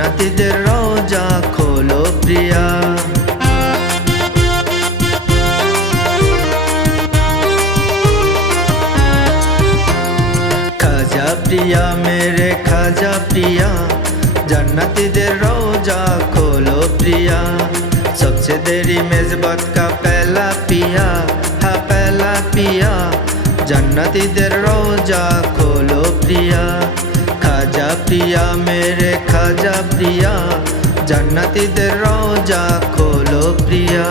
জান্নাতীদের রওজা খোলো প্রিয়া। খাজা প্রিয়া मेरे खाजा प्रिया, जन्नतीদের রওজা খোলো प्रिया। सबसे देरी मेजबात का पहला पिया, हाँ पहला पिया, जन्नतीদের রওজা খোলো प्रिया। खाजा प्रिया मेरे खाजा प्रिया, जन्नतीদের রওজা খোলো प्रिया।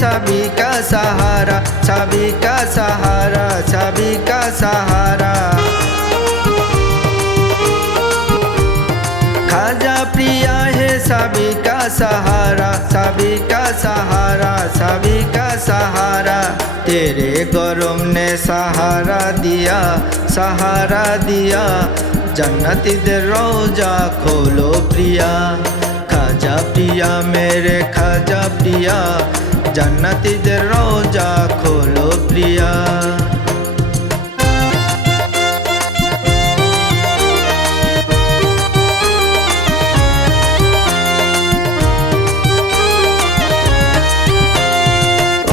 सभी का सहारा, सभी का सहारा, सभी का सहारा। खाजा प्रिया है सभी का सहारा, सभी का सहारा, सभी का सहारा। तेरे गरम ने सहारा दिया, सहारा दिया, जन्नतीদের রওজা खोलो प्रिया। खाजा प्रिया मेरे खाजा प्रिया, जन्नतीদের রওজা খোলো প্রিয়া।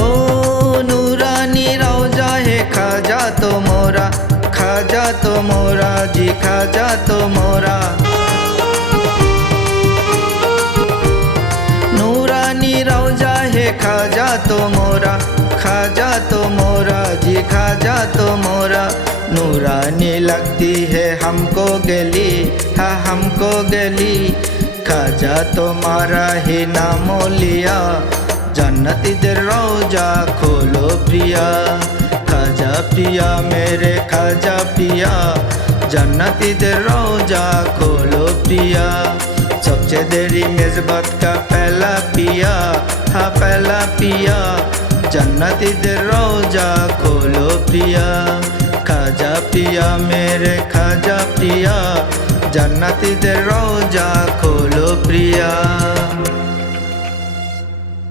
ও নুরানি রওজা হে খাজা তো মোরা, খাজা তো মোরা জি খাজা তো মোরা। नूरानी रौजा है खाजा तो मोरा, खाजा तो मोरा जी खाजा तो मोरा। नूरानी लगती है हमको गली, हाँ हमको गली, खाजा तुम्हारा ही नाम लिया। जन्नतीদের রওজা खोलो प्रिया। खाजा प्रिया मेरे खाजा प्रिया, जन्नतीদের রওজা खोलो प्रिया। सबसे देरी मेजबात का पहला पिया, हाँ पहला पिया, जन्नतीদের রওজা खोलो प्रिया। खाजा प्रिया मेरे खाजा प्रिया, जन्नतीদের রওজা खोलो प्रिया।